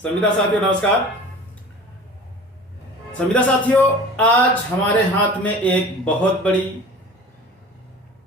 संविदा साथियों नमस्कार। संविदा साथियों, आज हमारे हाथ में एक बहुत बड़ी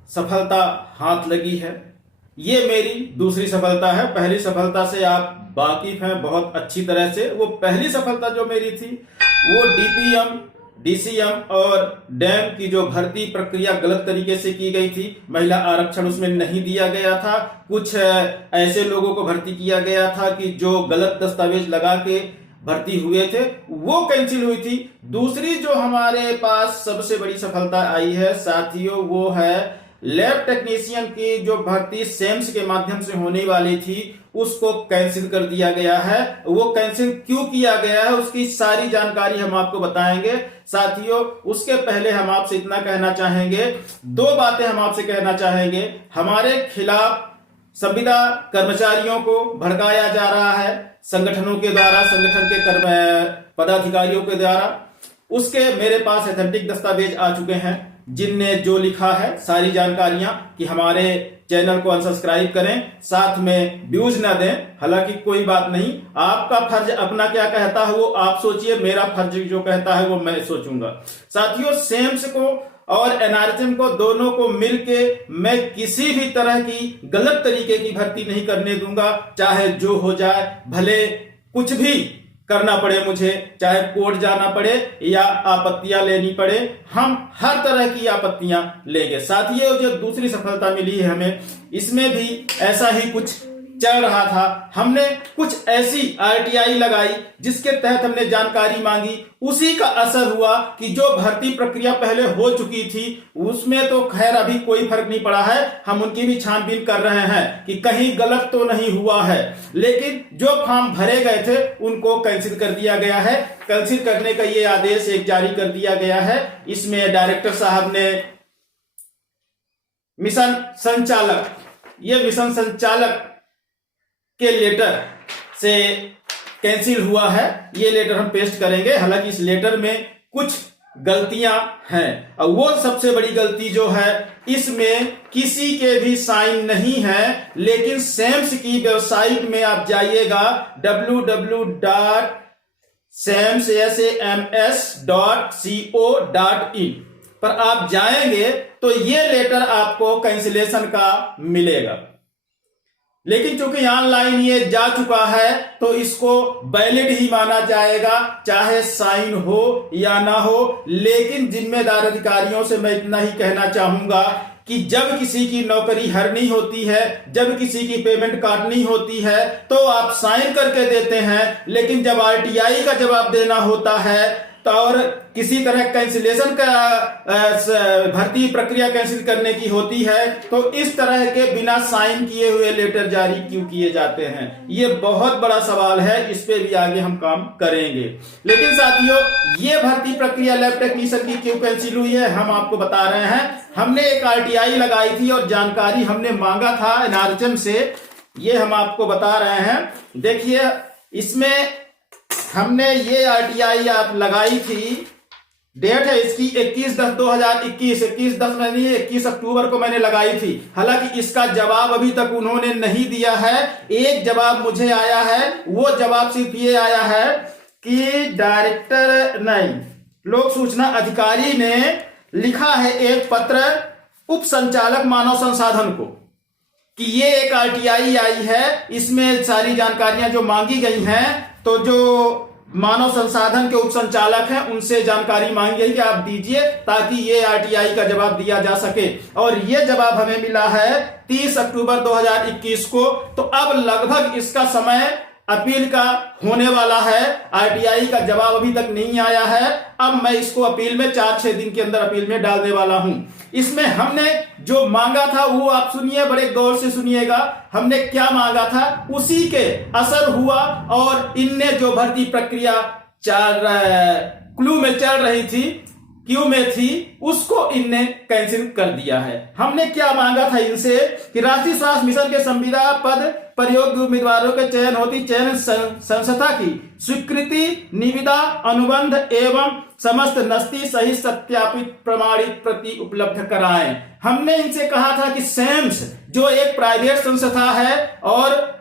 सफलता हाथ लगी है। ये मेरी दूसरी सफलता है। पहली सफलता से आप वाकिफ हैं बहुत अच्छी तरह से। वो पहली सफलता जो मेरी थी वो डीपीएम, डीसीएम और डैम की जो भर्ती प्रक्रिया गलत तरीके से की गई थी, महिला आरक्षण उसमें नहीं दिया गया था। कुछ ऐसे लोगों को भर्ती किया गया था कि जो गलत दस्तावेज लगा के भर्ती हुए थे, वो कैंसिल हुई थी। दूसरी जो हमारे पास सबसे बड़ी सफलता आई है साथियों, वो है लैब टेक्नीशियन की जो भर्ती सेम्स के माध्यम से होने वाली थी, उसको कैंसिल कर दिया गया है। वो कैंसिल क्यों किया गया है उसकी सारी जानकारी हम आपको बताएंगे साथियों। उसके पहले हम आपसे इतना कहना चाहेंगे, दो बातें हम आपसे कहना चाहेंगे। हमारे खिलाफ संविदा कर्मचारियों को भड़काया जा रहा है संगठनों के द्वारा, संगठन के पदाधिकारियों के द्वारा। उसके मेरे पास ऑथेंटिक दस्तावेज आ चुके हैं जिनने जो लिखा है सारी जानकारियां कि हमारे चैनल को अनसब्सक्राइब करें, साथ में व्यूज ना दें। हालांकि कोई बात नहीं, आपका फर्ज अपना क्या कहता है वो आप सोचिए, मेरा फर्ज जो कहता है वो मैं सोचूंगा। साथियों, सेम्स को और एनआरएचएम को दोनों को मिलके मैं किसी भी तरह की गलत तरीके की भर्ती नहीं करने दूंगा। चाहे जो हो जाए, भले कुछ भी करना पड़े मुझे, चाहे कोर्ट जाना पड़े या आपत्तियां लेनी पड़े, हम हर तरह की आपत्तियां लेंगे। साथियों, जो दूसरी सफलता मिली है हमें, इसमें भी ऐसा ही कुछ चल रहा था। हमने कुछ ऐसी आरटीआई लगाई जिसके तहत हमने जानकारी मांगी, उसी का असर हुआ कि जो भर्ती प्रक्रिया पहले हो चुकी थी उसमें तो खैर अभी कोई फर्क नहीं पड़ा है। हम उनकी भी छानबीन कर रहे हैं कि कहीं गलत तो नहीं हुआ है, लेकिन जो फॉर्म भरे गए थे उनको कैंसिल कर दिया गया है। कैंसिल करने का ये आदेश एक जारी कर दिया गया है। इसमें डायरेक्टर साहब ने मिशन संचालक के लेटर से कैंसिल हुआ है। ये लेटर हम पेस्ट करेंगे। हालांकि इस लेटर में कुछ गलतियां हैं और वो सबसे बड़ी गलती जो है, इसमें किसी के भी साइन नहीं है। लेकिन सेम्स की वेबसाइट में आप जाइएगा www.sams.co.in पर आप जाएंगे तो ये लेटर आपको कैंसिलेशन का मिलेगा। लेकिन चूंकि ऑनलाइन ये जा चुका है तो इसको वैलिड ही माना जाएगा, चाहे साइन हो या ना हो। लेकिन जिम्मेदार अधिकारियों से मैं इतना ही कहना चाहूंगा कि जब किसी की नौकरी हरनी होती है, जब किसी की पेमेंट काटनी होती है तो आप साइन करके देते हैं, लेकिन जब आरटीआई का जवाब देना होता है तो और किसी तरह कैंसिलेशन का भर्ती प्रक्रिया कैंसिल करने की होती है तो इस तरह के बिना साइन किए हुए लेटर जारी क्यों किए जाते हैं, ये बहुत बड़ा सवाल है। इस पे भी आगे हम काम करेंगे। लेकिन साथियों, ये भर्ती प्रक्रिया लैब टेक्नीशियन की क्यों कैंसिल हुई है हम आपको बता रहे हैं। हमने एक आरटीआई लगाई थी और जानकारी हमने मांगा था एनआरएचएम से, ये हम आपको बता रहे हैं। देखिए, इसमें हमने ये आरटीआई आप लगाई थी, डेट है इसकी 21/10/2021, 21 अक्टूबर को मैंने लगाई थी। हालांकि इसका जवाब अभी तक उन्होंने नहीं दिया है। एक जवाब मुझे आया है, वो जवाब सिर्फ ये आया है कि डायरेक्टर नहीं, लोक सूचना अधिकारी ने लिखा है एक पत्र उप संचालक मानव संसाधन को कि ये एक आरटीआई आई है, इसमें सारी जानकारियां जो मांगी गई हैं, तो जो मानव संसाधन के उप संचालक हैं उनसे जानकारी मांगी गई कि आप दीजिए ताकि ये आरटीआई का जवाब दिया जा सके। और ये जवाब हमें मिला है 30 अक्टूबर 2021 को। तो अब लगभग इसका समय अपील का होने वाला है। आरटीआई का जवाब अभी तक नहीं आया है। अब मैं इसको अपील में 4-6 दिन के अंदर अपील में डालने वाला हूं। इसमें हमने जो मांगा था वो आप सुनिए, बड़े गौर से सुनिएगा। हमने क्या मांगा था उसी के असर हुआ और इनने जो भर्ती प्रक्रिया क्लू में चल रही थी, क्यू में थी, उसको इनने कैंसिल कर दिया है। हमने क्या मांगा था इनसे कि राष्ट्रीय स्वास्थ्य मिशन के संविदा पद पर योग्य उम्मीदवारों के चयन होती चयन संस्था की स्वीकृति, निविदा, अनुबंध एवं समस्त नस्ती सही सत्यापित प्रमाणित प्रति उपलब्ध कराएं। हमने इनसे कहा था कि सेम्स जो एक प्राइवेट संस्था है और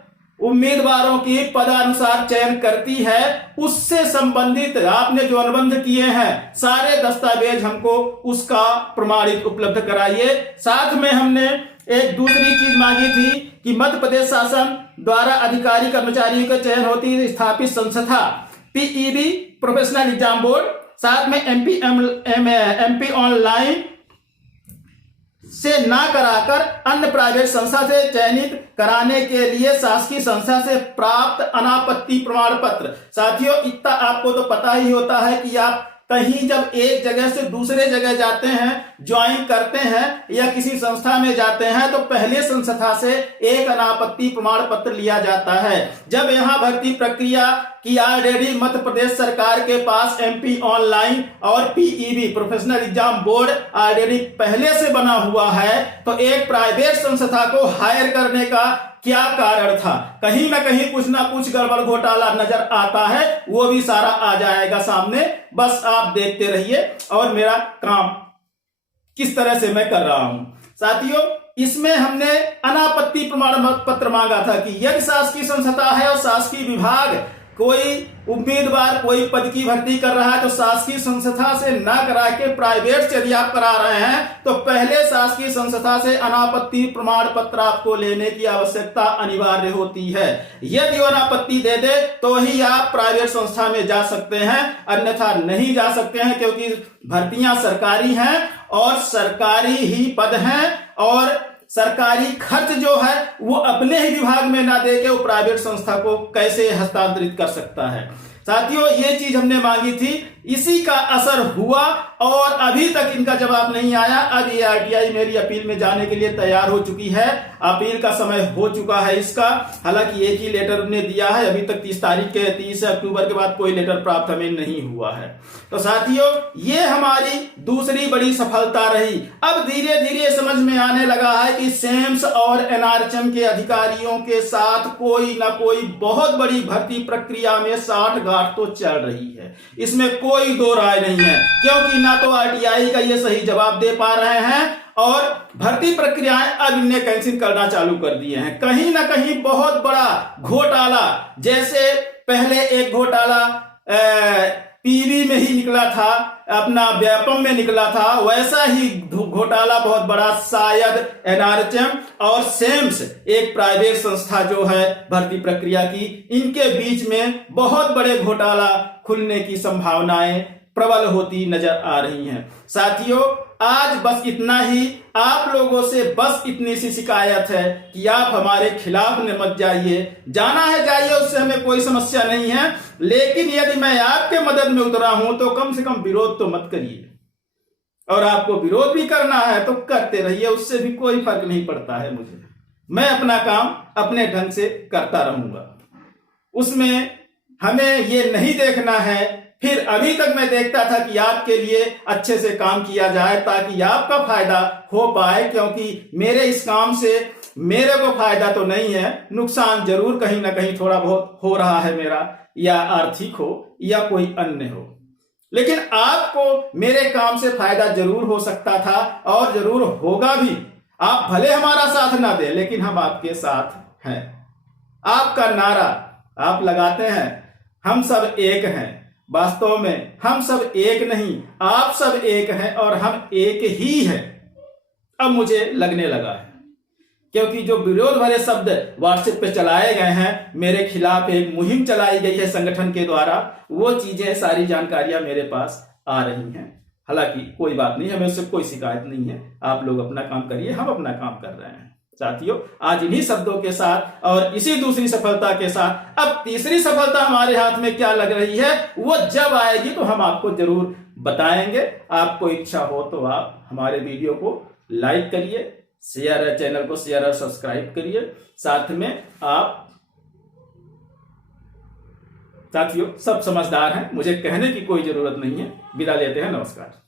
उम्मीदवारों की पदानुसार चयन करती है, उससे संबंधित आपने जो अनुबंध किए हैं सारे दस्तावेज हमको उसका प्रमाणित उपलब्ध कराइए। साथ में हमने एक दूसरी चीज मांगी थी कि मध्य प्रदेश शासन द्वारा अधिकारी कर्मचारियों का चयन होती है स्थापित संस्था पीईबी प्रोफेशनल एग्जाम बोर्ड, साथ में एमपी ऑनलाइन से ना कराकर अन्य प्राइवेट संस्था से चयनित कराने के लिए शासकीय संस्था से प्राप्त अनापत्ति प्रमाण पत्र। साथियों, इतना आपको तो पता ही होता है कि आप कहीं जब एक जगह से दूसरे जगह जाते हैं, ज्वाइन करते हैं या किसी संस्था में जाते हैं तो पहले संस्था से एक अनापत्ति प्रमाण पत्र लिया जाता है। जब यहां भर्ती प्रक्रिया की ऑलरेडी मध्य प्रदेश सरकार के पास एमपी ऑनलाइन और PEB professional exam board already पहले से बना हुआ है, तो एक प्राइवेट संस्था को हायर करने का क्या कारण था? कहीं ना कहीं कुछ ना कुछ गड़बड़ घोटाला नजर आता है, वो भी सारा आ जाएगा सामने। बस आप देखते रहिए और मेरा काम किस तरह से मैं कर रहा हूं। साथियों, इसमें हमने अनापत्ति प्रमाण पत्र मांगा था कि यदि शासकीय संस्था है और शासकीय विभाग कोई उम्मीदवार कोई पद की भर्ती कर रहा है तो शासकीय संस्था से ना करा के प्राइवेट से यदि आप करा रहे हैं तो पहले शासकीय संस्था से अनापत्ति प्रमाण पत्र आपको लेने की आवश्यकता अनिवार्य होती है। यदि वो अनापत्ति दे दे तो ही आप प्राइवेट संस्था में जा सकते हैं, अन्यथा नहीं जा सकते हैं, क्योंकि भर्तियां सरकारी हैं और सरकारी ही पद हैं और सरकारी खर्च जो है वो अपने ही विभाग में ना देके वो प्राइवेट संस्था को कैसे हस्तांतरित कर सकता है। साथियों, ये चीज हमने मांगी थी, इसी का असर हुआ और अभी तक इनका जवाब नहीं आया। अब ये आरटीआई मेरी अपील में जाने के लिए तैयार हो चुकी है, अपील का समय हो चुका है इसका। हालांकि एक ही लेटर उन्होंने दिया है, अभी तक 30 अक्टूबर के बाद कोई लेटर प्राप्त हमें नहीं हुआ है। तो साथियों, ये हमारी दूसरी बड़ी सफलता रही। अब धीरे धीरे समझ में आने लगा है कि सेम्स और एनआरएचएम के अधिकारियों के साथ कोई ना कोई बहुत बड़ी भर्ती प्रक्रिया में साठगांठ तो चल रही है, इसमें कोई दो राय नहीं है, क्योंकि ना तो आरटीआई का ये सही जवाब दे पा रहे हैं और भर्ती प्रक्रियाएं अब इन्हें कैंसिल करना चालू कर दिए हैं। कहीं ना कहीं बहुत बड़ा घोटाला, जैसे पहले एक घोटाला पीवी में ही निकला था, अपना व्यापम में निकला था, वैसा ही घोटाला बहुत बड़ा शायद एनआरएचएम और सेम्स एक प्राइवेट संस्था जो है भर्ती प्रक्रिया की, इनके बीच में बहुत बड़े घोटाला खुलने की संभावनाएं प्रबल होती नजर आ रही हैं। साथियों, आज बस इतना ही, आप लोगों से बस इतनी सी शिकायत है कि आप हमारे खिलाफ न मत जाइए, जाना है जाइए, उससे हमें कोई समस्या नहीं है, लेकिन यदि मैं आपके मदद में उतरा हूं तो कम से कम विरोध तो मत करिए। और आपको विरोध भी करना है तो करते रहिए, उससे भी कोई फर्क नहीं पड़ता है मुझे। मैं अपना काम अपने ढंग से करता रहूंगा, उसमें हमें ये नहीं देखना है। फिर अभी तक मैं देखता था कि आपके लिए अच्छे से काम किया जाए ताकि आपका फायदा हो पाए, क्योंकि मेरे इस काम से मेरे को फायदा तो नहीं है, नुकसान जरूर कहीं ना कहीं थोड़ा बहुत हो रहा है मेरा, या आर्थिक हो या कोई अन्य हो, लेकिन आपको मेरे काम से फायदा जरूर हो सकता था और जरूर होगा भी। आप भले हमारा साथ ना दे, लेकिन हम आपके साथ हैं। आपका नारा आप लगाते हैं, हम सब एक हैं, वास्तव में हम सब एक नहीं, आप सब एक हैं और हम एक ही हैं। अब मुझे लगने लगा है, क्योंकि जो विरोध भरे शब्द व्हाट्सएप पे चलाए गए हैं, मेरे खिलाफ एक मुहिम चलाई गई है संगठन के द्वारा, वो चीजें सारी जानकारियां मेरे पास आ रही हैं। हालांकि कोई बात नहीं, हमें उससे कोई शिकायत नहीं है, आप लोग अपना काम करिए, हम अपना काम कर रहे हैं। साथियों, आज इन्हीं शब्दों के साथ और इसी दूसरी सफलता के साथ अब तीसरी सफलता हमारे हाथ में क्या लग रही है, वो जब आएगी तो हम आपको जरूर बताएंगे। आपको इच्छा हो तो आप हमारे वीडियो को लाइक करिए, शेयर, चैनल को शेयर और सब्सक्राइब करिए। साथ में आप साथियों सब समझदार हैं, मुझे कहने की कोई जरूरत नहीं है। विदा लेते हैं, नमस्कार।